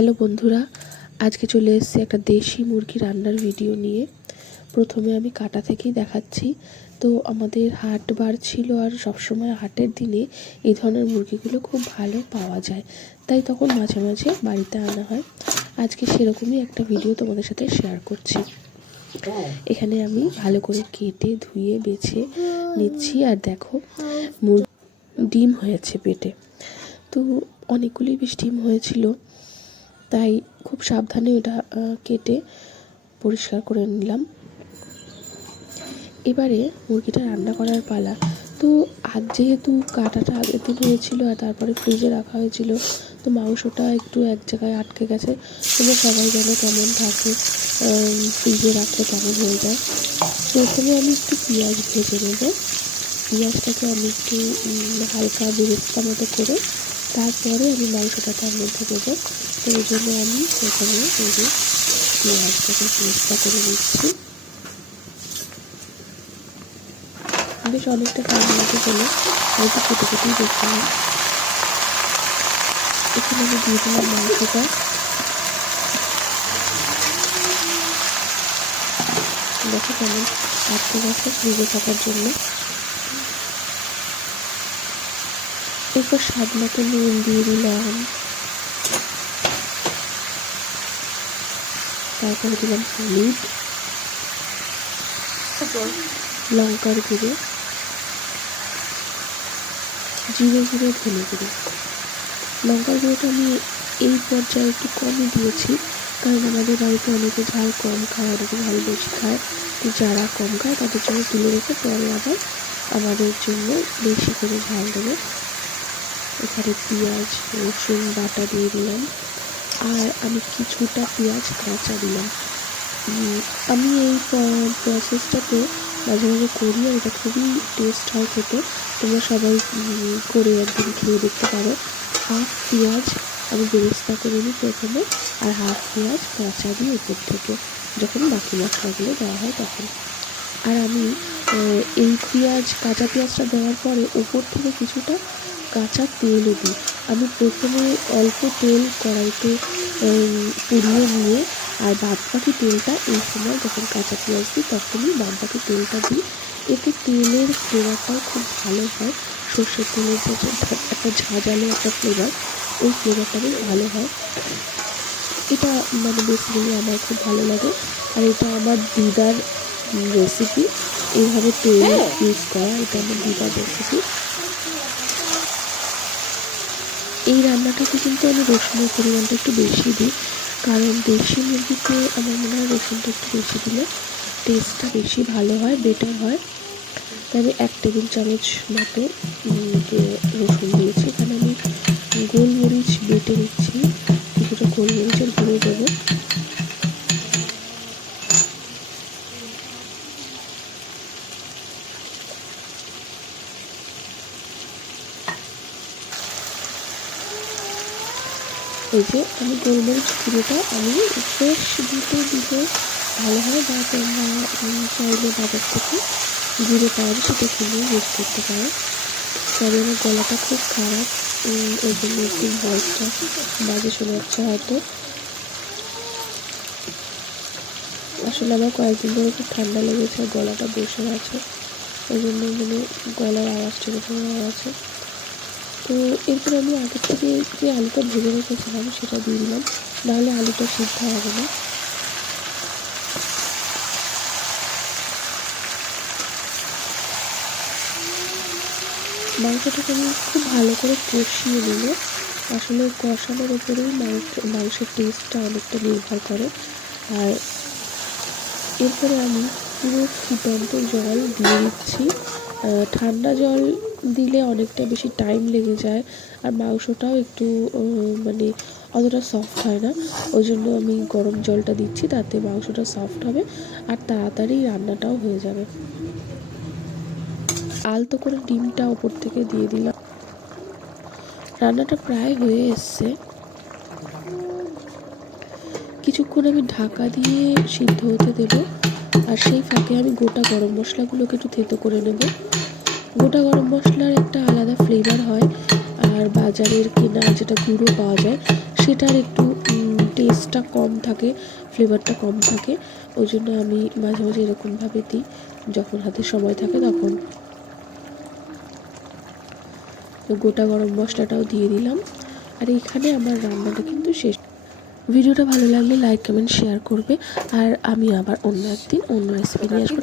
Hello বন্ধুরা, আজকে চলে এসেছি একটা দেশি মুরগি রান্নার ভিডিও নিয়ে। প্রথমে আমি কাটা থেকেই দেখাচ্ছি। তো আমাদের হাট বার ছিল, আর সবসময় হাটের দিনে এই ধরনের মুরগিগুলো খুব ভালো পাওয়া যায়, তাই তখন মাঝে মাঝে বাড়িতে আনা হয়। আজকে সেরকমই একটা ভিডিও তোমাদের সাথে শেয়ার করছি। এখানে আমি ভালো করে কেটে ধুয়ে বেছে নিচ্ছি। আর দেখো, ডিম হয়েছে পেটে, তো অনেকগুলি বেশ ডিম হয়েছিল, তাই খুব সাবধানে ওটা কেটে পরিষ্কার করে নিলাম। এবারে মুরগিটা রান্না করার পালা। তো আজ যেহেতু কাটাটা আগের দিন হয়েছিল আর তারপরে ফ্রিজে রাখা হয়েছিল, তো মাংসটা একটু এক জায়গায় আটকে গেছে। তোমরা সবাই জানো কেমন থাকে, ফ্রিজে রাখলে কেমন হয়ে যায়। প্রথমে আমি একটু পেঁয়াজ ভেজে নেব। পেঁয়াজটাকে আমি একটু হালকা বেরেস্তা মতো করে তারপরে আমি মাংসটা তার মধ্যে দেবো। তো ওই জন্য আমি প্রথমে এই যে পেঁয়াজটাকে বেরেস্তা করে নিচ্ছি। বেশ অনেকটা টাইম লাগে বলে হয়তো কেটে কেটেই দেখছিলাম। এখানে আমি দিয়ে দিলাম মাংসটা। দেখো কেমন আটকে গেছে ফ্রিজে থাকার জন্য। এরপর স্বাদ মতো নুন দিয়ে দিলাম, তারপরে দিলাম হলুদ, লঙ্কার গুঁড়ো, জিরে গুঁড়ো, ধনে গুঁড়ো। লঙ্কার গুঁড়োটা আমি এই পর্যায়ে একটু কমই দিয়েছি, কারণ আমাদের বাড়িতে অনেকে ঝাল কম খায়, অনেকে ঝাল বেশি খায়। তো যারা কম খায় তাদের জন্য তুলে রেখে পরে আবার আমাদের জন্য বেশি করে ঝাল দেবো। এখানে পেঁয়াজ রসুন বাটা দিয়ে দিলাম, আর আমি কিছুটা পেঁয়াজ কাঁচা দিলাম। আমি এই প্রসেসটাতে মাঝে মাঝে করি, আর এটা খুবই টেস্ট হয় খেতে। তোমরা সবাই করে একদিন খেয়ে দেখতে পারো। হাফ পেঁয়াজ আমি বেরেস্তা করে নিই প্রথমে, আর হাফ পেঁয়াজ কাঁচা দিই উপর থেকে, যখন বাকি মশলাগুলো দেওয়া হয় তখন। আর আমি এই কাঁচা পেঁয়াজটা দেওয়ার পরে উপর থেকে কিছুটা কাঁচা তেলও দিই। আমি প্রথমে অল্প তেল কড়াইতে পুড়িয়ে নিয়ে, আর বাদ বাকি তেলটা এই সময় যখন কাঁচা পেঁয়াজ দিই তখনই বাদ বাকি তেলটা দিই। এতে তেলের ফ্লেভারটাও খুব ভালো হয়। সর্ষের তেলের যে একটা ঝাঁঝালো একটা ফ্লেভার, ওই ফ্লেভারটা বেশ ভালো হয়। এটা বেসিক্যালি আমার খুব ভালো লাগে, আর এটা আমার দিদার রেসিপি। এইভাবে তেল ইউজ করা, এটা আমার দিদার রেসিপি। এই রান্নাটাতে কিন্তু আমি রসুনের পরিমাণটা একটু বেশি দিই, কারণ দেশি মুরগিতে আমার মনে হয় রসুনটা একটু বেশি দিলে টেস্টটা বেশি ভালো হয়, বেটার হয়। তাই আমি 1 টেবিল চামচ মতো রসুন দিয়েছি। এখানে আমি গোলমরিচ বেটে নিচ্ছি, কিছুটা গোলমরিচের গুঁড়ো দেবো। এই যে আমি গোলমরিচ গুঁড়োটা আমি ফ্রেশ দিতে ভালো হয়, বা তোমরা চাইলে বাজার থেকে গুঁড়ো পাওয়া যায় সেটা কিনে ইউজ করতে পারো। তবে আমার গলাটা খুব খারাপ, ওই জন্য একটু ভয়েসটা বাজে শোনা যাচ্ছে হয়তো। আসলে আমার কয়েকদিন ধরে খুব ঠান্ডা লেগেছে, গলাটা বসে আছে, ওই জন্য গলার আওয়াজটা এরকম হয়ে আছে। তো এরপর আমি আগের থেকে যে আলুটা ভেজে রেখেছিলাম সেটা দিয়ে দিলাম, নাহলে আলুটা সিদ্ধ হবে না। মাংসটাকে আমি খুব ভালো করে কষিয়ে নিল। আসলে কষানোর উপরেই মাংসের টেস্টটা অনেকটা নির্ভর করে। আর এরপরে আমি পুরো ফুটন্ত জল দিয়ে দিচ্ছি। ঠান্ডা জল দিলে অনেকটা বেশি টাইম লেগে যায়, আর মাংসটাও একটু অতটা সফট হয় না। ওই জন্য আমি গরম জলটা দিচ্ছি, তাতে মাংসটা সফট হবে আর তাড়াতাড়ি রান্নাটাও হয়ে যাবে। আলতো করে ডিমটা ওপর থেকে দিয়ে দিলাম। রান্নাটা প্রায় হয়ে এসছে। কিছুক্ষণ আমি ঢাকা দিয়ে সিদ্ধ হতে দেবো, আর সেই ফাঁকে আমি গোটা গরম মশলাগুলোকে একটু থেতো করে নেব। গোটা গরম মশলার একটা আলাদা ফ্লেভার হয়, আর বাজারের কেনা যেটা গুঁড়ো পাওয়া যায় সেটার একটু টেস্টটা কম থাকে, ফ্লেভারটা কম থাকে। ওই জন্য আমি মাঝে মাঝে এরকমভাবে দিই যখন হাতে সময় থাকে তখন। তো গোটা গরম মশলাটাও দিয়ে দিলাম। আর এখানে আমার রান্নাটা কিন্তু শেষ। ভিডিওটা ভালো লাগলে লাইক কমেন্ট শেয়ার করবে। আর আমি আবার অন্য একদিন অন্য রেসিপি নিয়ে আসবো।